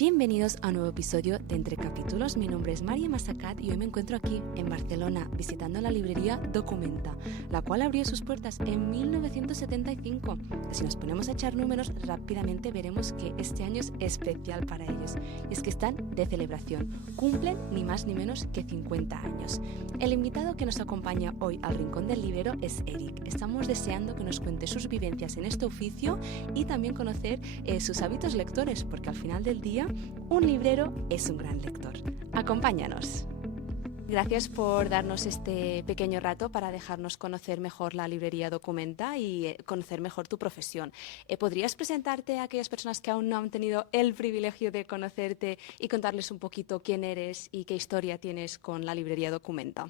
Bienvenidos a un nuevo episodio de Entre Capítulos. Mi nombre es María Masacat y hoy me encuentro aquí en Barcelona visitando la librería Documenta, la cual abrió sus puertas en 1975. Si nos ponemos a echar números, rápidamente veremos que este año es especial para ellos. Y es que están de celebración, cumplen ni más ni menos que 50 años. El invitado que nos acompaña hoy al Rincón del Librero es Eric. Estamos deseando que nos cuente sus vivencias en este oficio y también conocer sus hábitos lectores, porque al final del día un librero es un gran lector. Acompáñanos. Gracias por darnos este pequeño rato para dejarnos conocer mejor la librería Documenta y conocer mejor tu profesión. ¿Podrías presentarte a aquellas personas que aún no han tenido el privilegio de conocerte y contarles un poquito quién eres y qué historia tienes con la librería Documenta?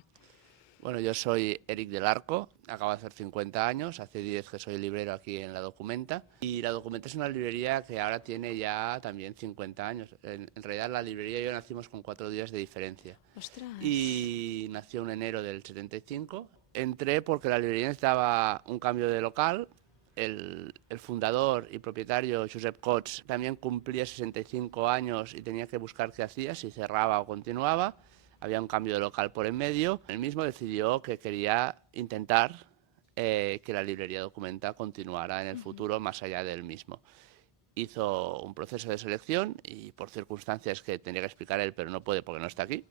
Bueno, yo soy Eric del Arco, acabo de hacer 50 años, hace 10 que soy librero aquí en la Documenta. Y la Documenta es una librería que ahora tiene ya también 50 años. En realidad la librería y yo nacimos con 4 días de diferencia. ¡Ostras! Y nació en enero del 75. Entré porque la librería necesitaba un cambio de local. El fundador y propietario, Josep Cots, también cumplía 65 años y tenía que buscar qué hacía, si cerraba o continuaba. Había un cambio de local por en medio. Él mismo decidió que quería intentar que la librería Documenta continuara en el futuro más allá del mismo. Hizo un proceso de selección y por circunstancias que tenía que explicar él, pero no puede porque no está aquí,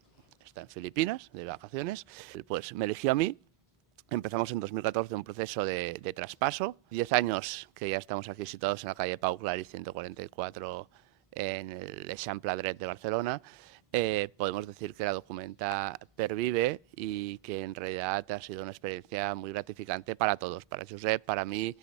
está en Filipinas de vacaciones, pues me eligió a mí. Empezamos en 2014 un proceso de traspaso. 10 años que ya estamos aquí situados en la calle Pau Claris 144 en el Eixample Dret de Barcelona. Podemos decir que la Documenta pervive y que en realidad ha sido una experiencia muy gratificante para todos, para Josep, para mí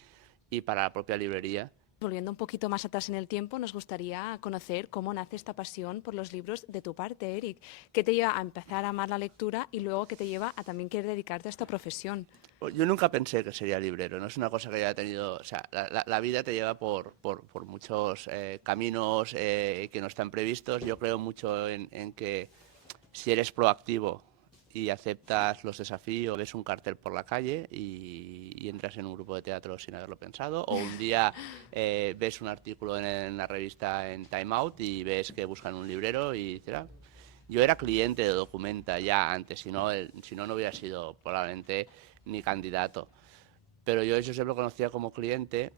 y para la propia librería. Volviendo un poquito más atrás en el tiempo, nos gustaría conocer cómo nace esta pasión por los libros de tu parte, Eric. ¿Qué te lleva a empezar a amar la lectura y luego qué te lleva a también querer dedicarte a esta profesión? Yo nunca pensé que sería librero, no es una cosa que haya tenido... O sea, la vida te lleva por muchos caminos que no están previstos. Yo creo mucho en que si eres proactivo y aceptas los desafíos, ves un cartel por la calle y entras en un grupo de teatro sin haberlo pensado, o un día ves un artículo en la revista en Time Out y ves que buscan un librero y dices, ah, yo era cliente de Documenta ya antes, si no no hubiera sido probablemente ni candidato. Pero yo eso siempre lo conocía como cliente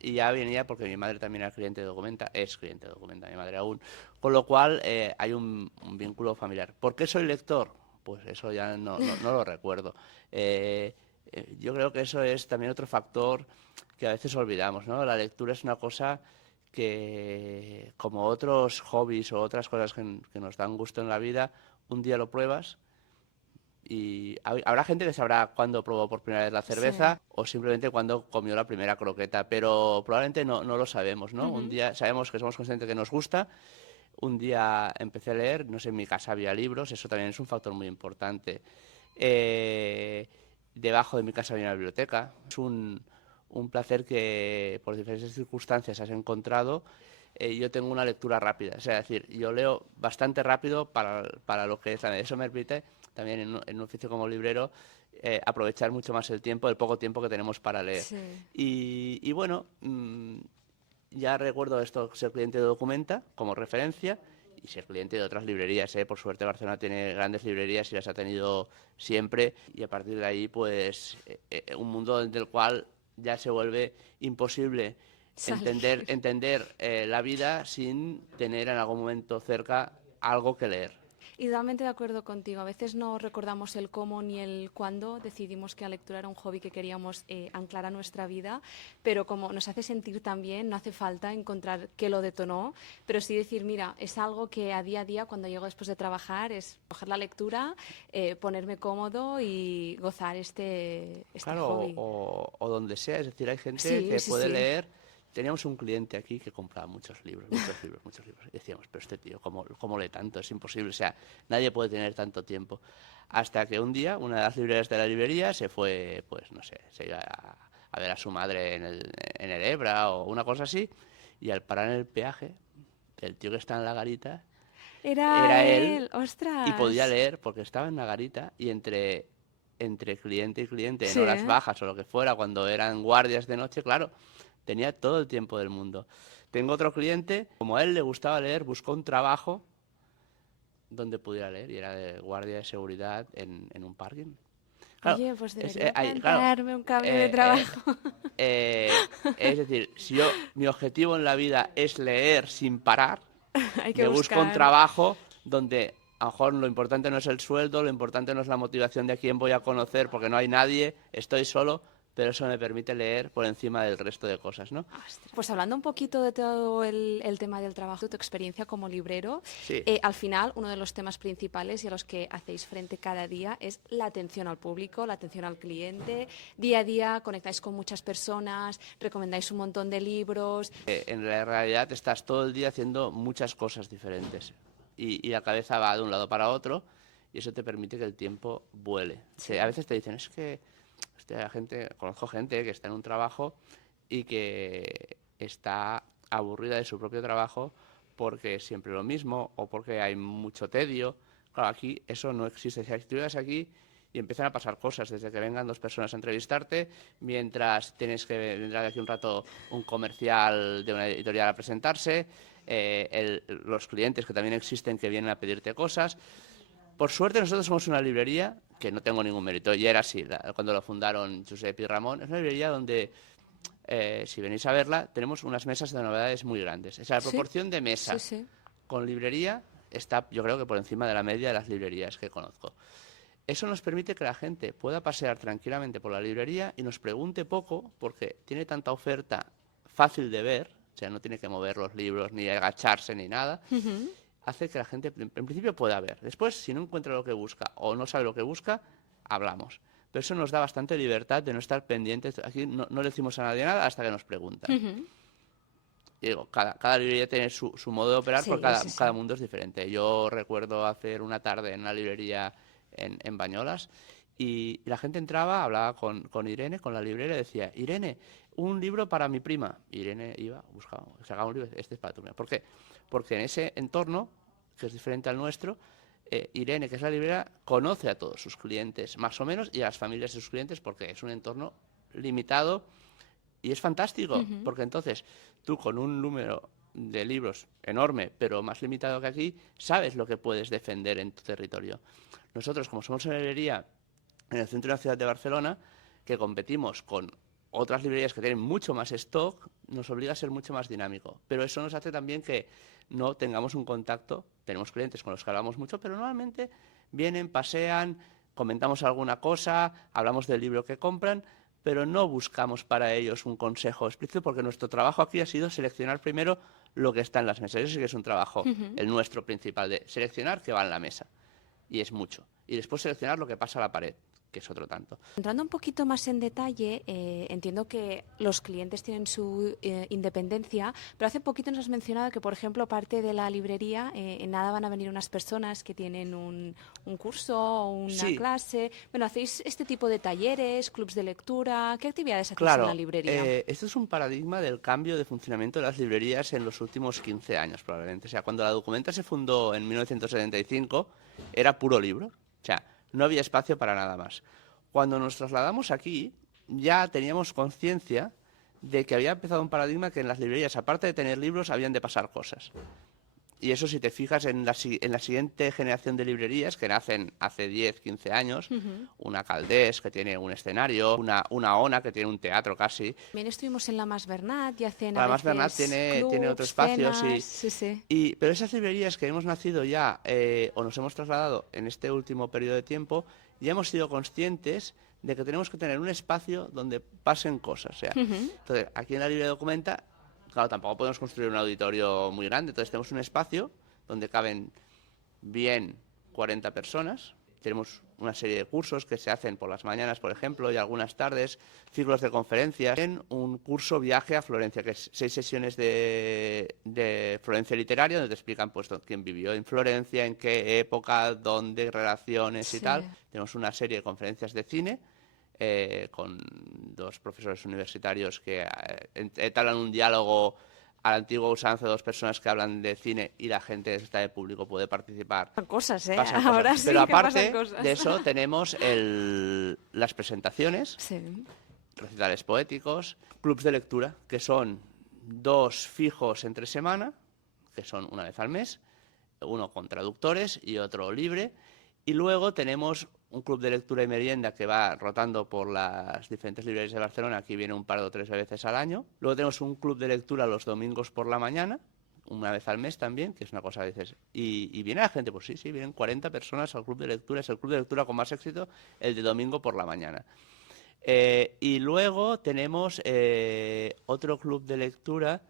y ya venía porque mi madre también era cliente de Documenta, es cliente de Documenta, mi madre aún. Con lo cual hay un vínculo familiar. ¿Por qué soy lector? Pues eso ya no lo recuerdo. Yo creo que eso es también otro factor que a veces olvidamos, ¿no? La lectura es una cosa que, como otros hobbies o otras cosas que nos dan gusto en la vida, un día lo pruebas y habrá gente que sabrá cuándo probó por primera vez la cerveza, sí, o simplemente cuándo comió la primera croqueta, pero probablemente no lo sabemos, ¿no? Un día sabemos que somos conscientes que nos gusta. Un día empecé a leer, no sé, en mi casa había libros, eso también es un factor muy importante. Debajo de mi casa había una biblioteca. Es un placer que por diferentes circunstancias has encontrado. Yo tengo una lectura rápida, es decir, yo leo bastante rápido para lo que es. Eso me permite también en un oficio como librero aprovechar mucho más el tiempo, el poco tiempo que tenemos para leer. Sí. Y bueno... ya recuerdo esto, ser cliente de Documenta como referencia y ser cliente de otras librerías. Por suerte Barcelona tiene grandes librerías y las ha tenido siempre y a partir de ahí pues un mundo del cual ya se vuelve imposible entender la vida sin tener en algún momento cerca algo que leer. Y totalmente de acuerdo contigo. A veces no recordamos el cómo ni el cuándo decidimos que la lectura era un hobby que queríamos anclar a nuestra vida, pero como nos hace sentir tan bien, no hace falta encontrar qué lo detonó, pero sí decir, mira, es algo que a día, cuando llego después de trabajar, es coger la lectura, ponerme cómodo y gozar este claro, hobby. O donde sea, es decir, hay gente Sí, que sí, puede sí. leer. Teníamos un cliente aquí que compraba muchos libros. Y decíamos, pero este tío, ¿cómo lee tanto? Es imposible, o sea, nadie puede tener tanto tiempo. Hasta que un día, una de las librerías de la librería se fue, pues no sé, se iba a ver a su madre en el Ebra o una cosa así, y al parar en el peaje, el tío que está en la garita Era era él él, ostras. y podía leer porque estaba en la garita y entre cliente y cliente, en Sí, horas bajas o lo que fuera, cuando eran guardias de noche, claro, tenía todo el tiempo del mundo. Tengo otro cliente, como a él le gustaba leer, buscó un trabajo donde pudiera leer y era de guardia de seguridad en un parking. Claro, Oye, pues es, debería claro, plantearme un cambio de trabajo. es decir, si mi objetivo en la vida es leer sin parar, Hay que me busco un buscar. trabajo donde a lo mejor lo importante no es el sueldo, lo importante no es la motivación de a quién voy a conocer, porque no hay nadie, estoy solo, pero eso me permite leer por encima del resto de cosas, ¿no? Pues hablando un poquito de todo el tema del trabajo, tu experiencia como librero, Sí. Al final uno de los temas principales y a los que hacéis frente cada día es la atención al público, la atención al cliente. Día a día conectáis con muchas personas, recomendáis un montón de libros. En la realidad estás todo el día haciendo muchas cosas diferentes y la cabeza va de un lado para otro y eso te permite que el tiempo vuele. Sí, a veces te dicen, es que conozco gente que está en un trabajo y que está aburrida de su propio trabajo porque es siempre lo mismo o porque hay mucho tedio. Claro, aquí eso no existe. Si estuvieras aquí y empiezan a pasar cosas, desde que vengan 2 personas a entrevistarte, mientras tienes que vendrá de aquí un rato un comercial de una editorial a presentarse, los clientes que también existen que vienen a pedirte cosas. Por suerte nosotros somos una librería que no tengo ningún mérito, y era así, cuando lo fundaron Josep y Ramón, es una librería donde, si venís a verla, tenemos unas mesas de novedades muy grandes. O sea, la proporción de mesas con librería está, yo creo que por encima de la media de las librerías que conozco. Eso nos permite que la gente pueda pasear tranquilamente por la librería y nos pregunte poco, porque tiene tanta oferta fácil de ver, o sea, no tiene que mover los libros, ni agacharse, ni nada. Hace que la gente, en principio, pueda ver. Después, si no encuentra lo que busca o no sabe lo que busca, hablamos. Pero eso nos da bastante libertad de no estar pendientes. Aquí no le decimos a nadie nada hasta que nos preguntan. Y digo, cada librería tiene su modo de operar, porque cada mundo es diferente. Yo recuerdo hacer una tarde en una librería en Bañolas y la gente entraba, hablaba con Irene, con la librera, y decía, Irene, un libro para mi prima. Irene iba, buscaba, sacaba un libro, este es para tu prima. ¿Por qué? Porque en ese entorno, que es diferente al nuestro, Irene, que es la librera, conoce a todos sus clientes, más o menos, y a las familias de sus clientes, porque es un entorno limitado y es fantástico, porque entonces tú con un número de libros enorme, pero más limitado que aquí, sabes lo que puedes defender en tu territorio. Nosotros, como somos una librería en el centro de la ciudad de Barcelona, que competimos con otras librerías que tienen mucho más stock, nos obliga a ser mucho más dinámico. Pero eso nos hace también que no tengamos un contacto. Tenemos clientes con los que hablamos mucho, pero normalmente vienen, pasean, comentamos alguna cosa, hablamos del libro que compran, pero no buscamos para ellos un consejo explícito, porque nuestro trabajo aquí ha sido seleccionar primero lo que está en las mesas. Eso sí que es un trabajo, el nuestro principal, de seleccionar qué va en la mesa. Y es mucho. Y después seleccionar lo que pasa a la pared, que es otro tanto. Entrando un poquito más en detalle, entiendo que los clientes tienen su independencia, pero hace poquito nos has mencionado que, por ejemplo, parte de la librería, en nada van a venir unas personas que tienen un curso o una clase. Bueno, ¿hacéis este tipo de talleres, clubs de lectura? ¿Qué actividades hacéis en la librería? Esto es un paradigma del cambio de funcionamiento de las librerías en los últimos 15 años, probablemente. O sea, cuando la Documenta se fundó en 1975, era puro libro. O sea, no había espacio para nada más. Cuando nos trasladamos aquí, ya teníamos conciencia de que había empezado un paradigma que en las librerías, aparte de tener libros, habían de pasar cosas. Y eso, si te fijas en la siguiente generación de librerías, que nacen hace 10, 15 años, una Caldés, que tiene un escenario, una ONA, que tiene un teatro casi. También estuvimos en la Mas Bernat y hacen La Mas Bernat tiene otro espacio, cenas, sí. Pero esas librerías que hemos nacido ya, o nos hemos trasladado en este último periodo de tiempo, ya hemos sido conscientes de que tenemos que tener un espacio donde pasen cosas. O sea, entonces, aquí en la librería Documenta, claro, tampoco podemos construir un auditorio muy grande, entonces tenemos un espacio donde caben bien 40 personas. Tenemos una serie de cursos que se hacen por las mañanas, por ejemplo, y algunas tardes, ciclos de conferencias. En un curso Viaje a Florencia, que es 6 sesiones de Florencia literaria, donde te explican pues quién vivió en Florencia, en qué época, dónde, relaciones y tal. Tenemos una serie de conferencias de cine, con 2 profesores universitarios que entablan un diálogo a la antigua usanza, 2 personas que hablan de cine y la gente que está de público puede participar. Pasan cosas, Pasan ahora cosas. sí. Pero que aparte pasan cosas. de eso tenemos las presentaciones, recitales poéticos, clubs de lectura, que son 2 fijos entre semana, que son una vez al mes, uno con traductores y otro libre. Y luego tenemos un club de lectura y merienda que va rotando por las diferentes librerías de Barcelona. Aquí viene un par o 3 veces al año. Luego tenemos un club de lectura los domingos por la mañana, una vez al mes también, que es una cosa a veces. Y viene la gente, pues sí, vienen 40 personas al club de lectura. Es el club de lectura con más éxito, el de domingo por la mañana. Y luego tenemos otro club de lectura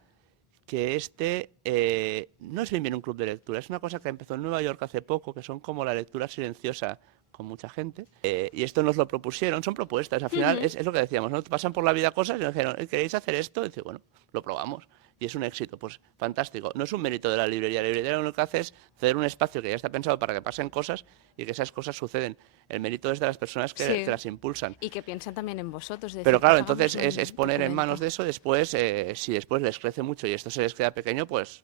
que no es bien un club de lectura, es una cosa que empezó en Nueva York hace poco, que son como la lectura silenciosa con mucha gente, y esto nos lo propusieron, son propuestas, al final es lo que decíamos, ¿no? Te pasan por la vida cosas y nos dijeron, ¿queréis hacer esto? Y dice, bueno, lo probamos. Y es un éxito, pues fantástico. No es un mérito de la librería lo único que hace es ceder un espacio que ya está pensado para que pasen cosas y que esas cosas suceden. El mérito es de las personas que las impulsan. Y que piensan también en vosotros. Pero claro, entonces es poner en manos de eso, después, si después les crece mucho y esto se les queda pequeño, pues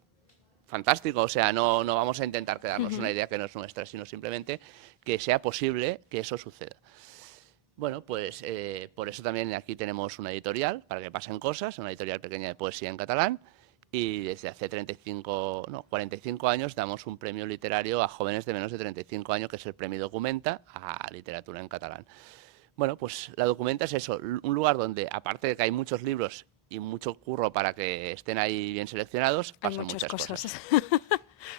fantástico. O sea, no vamos a intentar quedarnos una idea que no es nuestra, sino simplemente que sea posible que eso suceda. Bueno, pues por eso también aquí tenemos una editorial, para que pasen cosas, una editorial pequeña de poesía en catalán, y desde hace 45 años damos un premio literario a jóvenes de menos de 35 años, que es el Premio Documenta a literatura en catalán. Bueno, pues la Documenta es eso, un lugar donde, aparte de que hay muchos libros y mucho curro para que estén ahí bien seleccionados, pasan muchas cosas.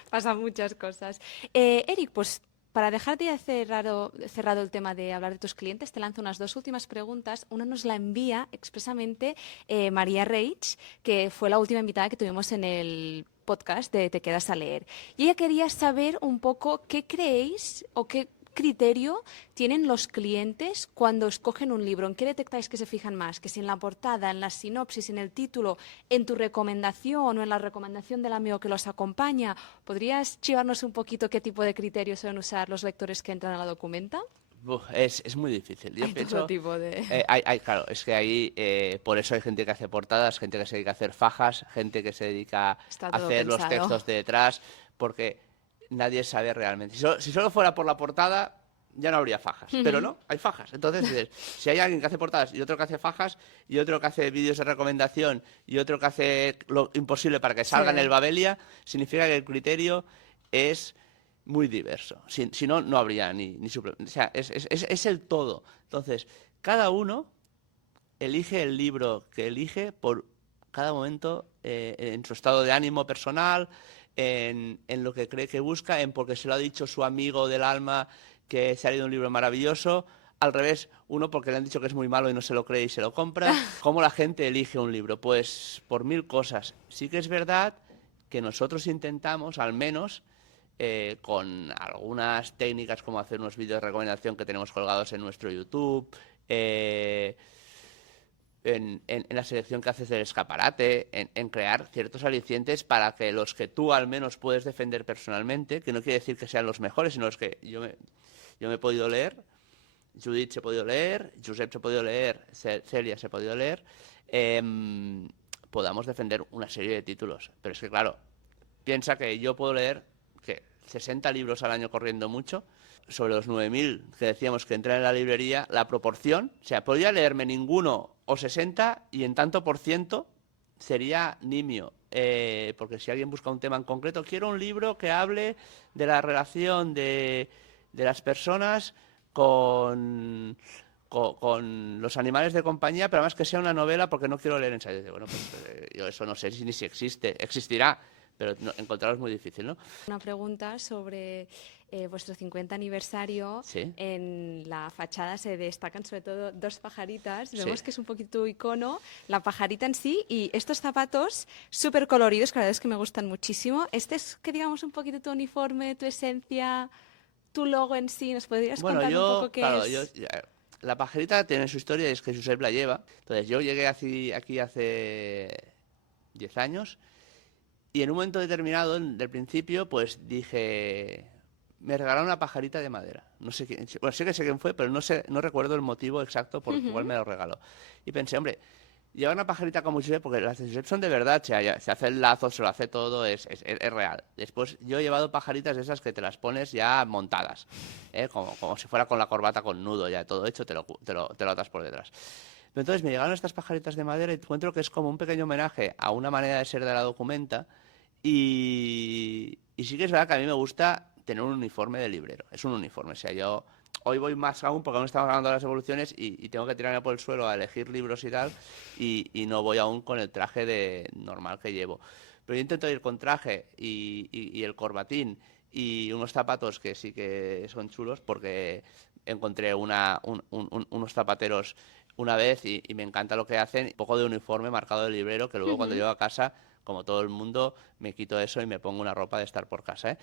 Pasan muchas cosas. Eric, pues para dejarte ya cerrado el tema de hablar de tus clientes, te lanzo unas 2 últimas preguntas. Una nos la envía expresamente María Reich, que fue la última invitada que tuvimos en el podcast de Te quedas a leer. Y ella quería saber un poco qué creéis o qué criterio tienen los clientes cuando escogen un libro. ¿En qué detectáis que se fijan más? ¿Que si en la portada, en la sinopsis, en el título, en tu recomendación o en la recomendación del amigo que los acompaña? ¿Podrías chivarnos un poquito qué tipo de criterios suelen usar los lectores que entran a la Documenta? Es muy difícil. Yo pienso, todo tipo de... claro, es que ahí, por eso hay gente que hace portadas, gente que se dedica a hacer fajas, gente que se dedica a hacer los textos de detrás, porque nadie sabe realmente. Si solo fuera por la portada, ya no habría fajas, pero no, hay fajas. Entonces dices, si hay alguien que hace portadas y otro que hace fajas y otro que hace vídeos de recomendación y otro que hace lo imposible para que salga en el Babelia, significa que el criterio es muy diverso. Si no, no habría ni o sea, es el todo. Entonces, cada uno elige el libro que elige por cada momento, en su estado de ánimo personal, en lo que cree que busca, en porque se lo ha dicho su amigo del alma que se ha leído un libro maravilloso. Al revés, uno porque le han dicho que es muy malo y no se lo cree y se lo compra. ¿Cómo la gente elige un libro? Pues por 1000 cosas. Sí que es verdad que nosotros intentamos, al menos, con algunas técnicas como hacer unos vídeos de recomendación que tenemos colgados en nuestro YouTube, en la selección que haces del escaparate, en crear ciertos alicientes para que los que tú al menos puedes defender personalmente, que no quiere decir que sean los mejores, sino los que yo me he podido leer, Judith se ha podido leer, Josep se ha podido leer, Celia se ha podido leer, podamos defender una serie de títulos. Pero es que, claro, piensa que yo puedo leer 60 libros al año corriendo mucho. Sobre los 9000 que decíamos que entran en la librería, la proporción, o sea, podría leerme ninguno o 60 y en tanto por ciento sería nimio. Porque si alguien busca un tema en concreto, quiero un libro que hable de la relación de las personas con los animales de compañía, pero además que sea una novela porque no quiero leer ensayos. Bueno, pues yo eso no sé ni si existirá, pero encontrarlo es muy difícil, ¿no? Una pregunta sobre vuestro 50 aniversario. ¿Sí? En la fachada se destacan sobre todo 2 pajaritas. Vemos Sí. que es un poquito icono, la pajarita en sí, y estos zapatos súper coloridos, que la verdad es que me gustan muchísimo. Este es, que digamos, un poquito tu uniforme, tu esencia, tu logo en sí. ¿Nos podrías contar un poco qué es? La pajarita tiene su historia y es que Josep la lleva. Entonces yo llegué aquí hace 10 años y en un momento determinado, del principio, pues dije, me regalaron una pajarita de madera. No sé quién, bueno, sí que sé quién fue, pero no recuerdo el motivo exacto por el cual me lo regaló. Y pensé, hombre, llevar una pajarita como Josep, porque las de Josep son de verdad, se hace el lazo, se lo hace todo, es real. Después yo he llevado pajaritas de esas que te las pones ya montadas, como si fuera con la corbata con nudo ya todo hecho, te lo atas por detrás. Pero entonces me llegaron estas pajaritas de madera y encuentro que es como un pequeño homenaje a una manera de ser de la Documenta y sí que es verdad que a mí me gusta tener un uniforme de librero. Es un uniforme, o sea, yo hoy voy más aún porque aún estamos hablando de las evoluciones y tengo que tirarme por el suelo a elegir libros y tal y no voy aún con el traje normal que llevo. Pero yo intento ir con traje y el corbatín y unos zapatos que sí que son chulos porque encontré unos zapateros una vez y me encanta lo que hacen, un poco de uniforme marcado de librero que luego cuando llego a casa, como todo el mundo, me quito eso y me pongo una ropa de estar por casa, ¿eh?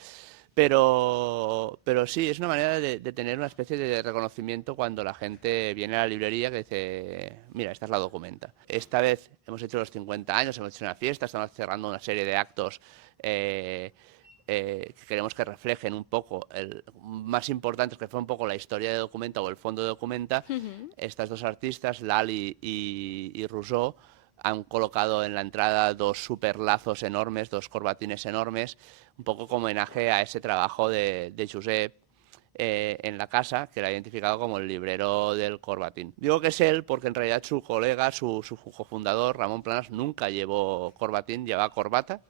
Pero sí, es una manera de tener una especie de reconocimiento cuando la gente viene a la librería que dice, mira, esta es la Documenta. Esta vez hemos hecho los 50 años, hemos hecho una fiesta, estamos cerrando una serie de actos que queremos que reflejen un poco, más importantes, que fue un poco la historia de Documenta o el fondo de Documenta. Estas dos artistas, Lali y Rousseau, han colocado en la entrada dos super lazos enormes, dos corbatines enormes, un poco como homenaje a ese trabajo de Josep en la casa, que era identificado como el librero del corbatín. Digo que es él porque en realidad su colega, su cofundador, Ramón Planas, nunca llevó corbatín, llevaba corbata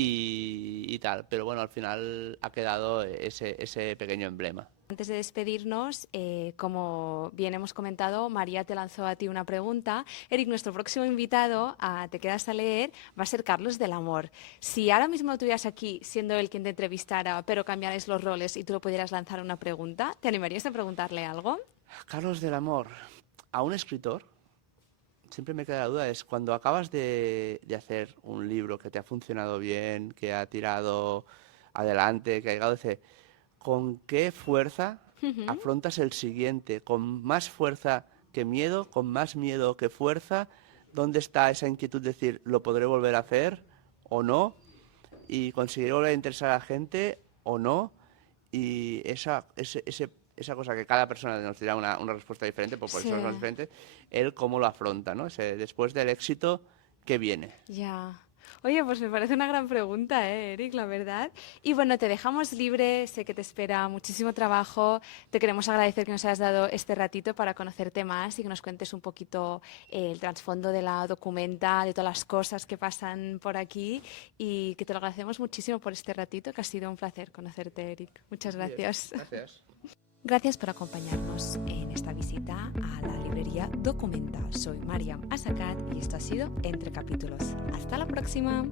y tal, pero bueno, al final ha quedado ese pequeño emblema. Antes de despedirnos, como bien hemos comentado, María te lanzó a ti una pregunta. Eric, nuestro próximo invitado a Te quedas a leer va a ser Carlos del Amor. Si ahora mismo lo tuvieras aquí, siendo él quien te entrevistara, pero cambiarais los roles y tú le pudieras lanzar una pregunta, ¿te animarías a preguntarle algo? Carlos del Amor, a un escritor, siempre me queda la duda, es cuando acabas de hacer un libro que te ha funcionado bien, que ha tirado adelante, que ha llegado, dice, ¿con qué fuerza afrontas el siguiente? ¿Con más fuerza que miedo? ¿Con más miedo que fuerza? ¿Dónde está esa inquietud de decir, ¿lo podré volver a hacer o no? ¿Y conseguiré volver a interesar a la gente o no? Y esa cosa que cada persona nos dirá una respuesta diferente, por eso son diferentes, él cómo lo afronta, ¿no? Después del éxito, ¿qué viene? Ya. Oye, pues me parece una gran pregunta, Eric, la verdad. Y bueno, te dejamos libre, sé que te espera muchísimo trabajo. Te queremos agradecer que nos hayas dado este ratito para conocerte más y que nos cuentes un poquito el trasfondo de la Documenta, de todas las cosas que pasan por aquí y que te lo agradecemos muchísimo por este ratito, que ha sido un placer conocerte, Eric. Muchas gracias. Gracias. Gracias por acompañarnos en esta visita a la librería Documenta. Soy Mariam Asakat y esto ha sido Entre Capítulos. Hasta la próxima.